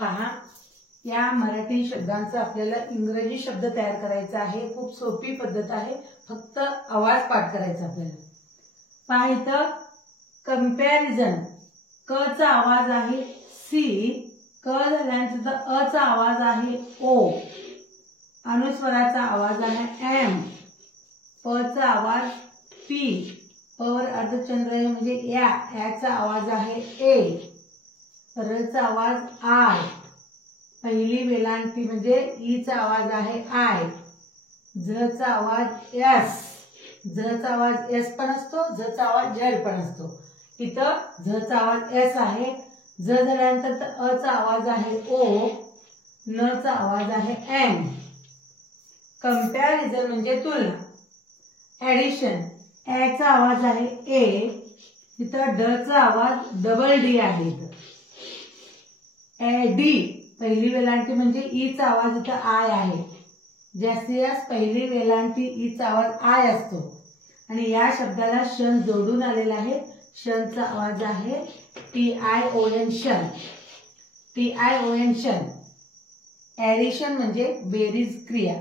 पहा, या मराठी शब्दांचा आपल्याला इंग्रजी शब्द तयार करायचा आहे। खूप सोपी पद्धत आहे, फक्त आवाज पाठ करायचा आपल्याला। पहा इथं कंपॅरिझन, क चा आवाज आहे सी, क झाल्यानंतर अ चा आवाज आहे ओ, अनुस्वाराचा आवाज आहे एम, प चा आवाज पी, प वर अर्धचंद्र आहे म्हणजे याचा आवाज आहे ए, र चा आवाज आय, पहिली वेलांटी म्हणजे ई चा आवाज आहे आय, झ चा आवाज एस, झ चा आवाज एस पण असतो, झ चा आवाज झेड पण असतो। इथं झ चा आवाज एस आहे, झ झाल्यानंतर अ चा आवाज आहे ओ, न चा आवाज आहे एम। कंपॅरिझन म्हणजे तुलना। ऍडिशन, ए चा आवाज आहे ए, इथं ड चा आवाज डबल डी आहे। डी पहिली वेलांटी म्हणजे ई चा आवाज इथं आय आहे, जास्तीत पहिली वेलांटी ई चा आवाज आय असतो आणि या शब्दाला शन जोडून आलेला आहे। शन चा आवाज आहे टी आय ओ एन शन, टी आय ओ एन शन। ऍडिशन म्हणजे बेरीज क्रिया।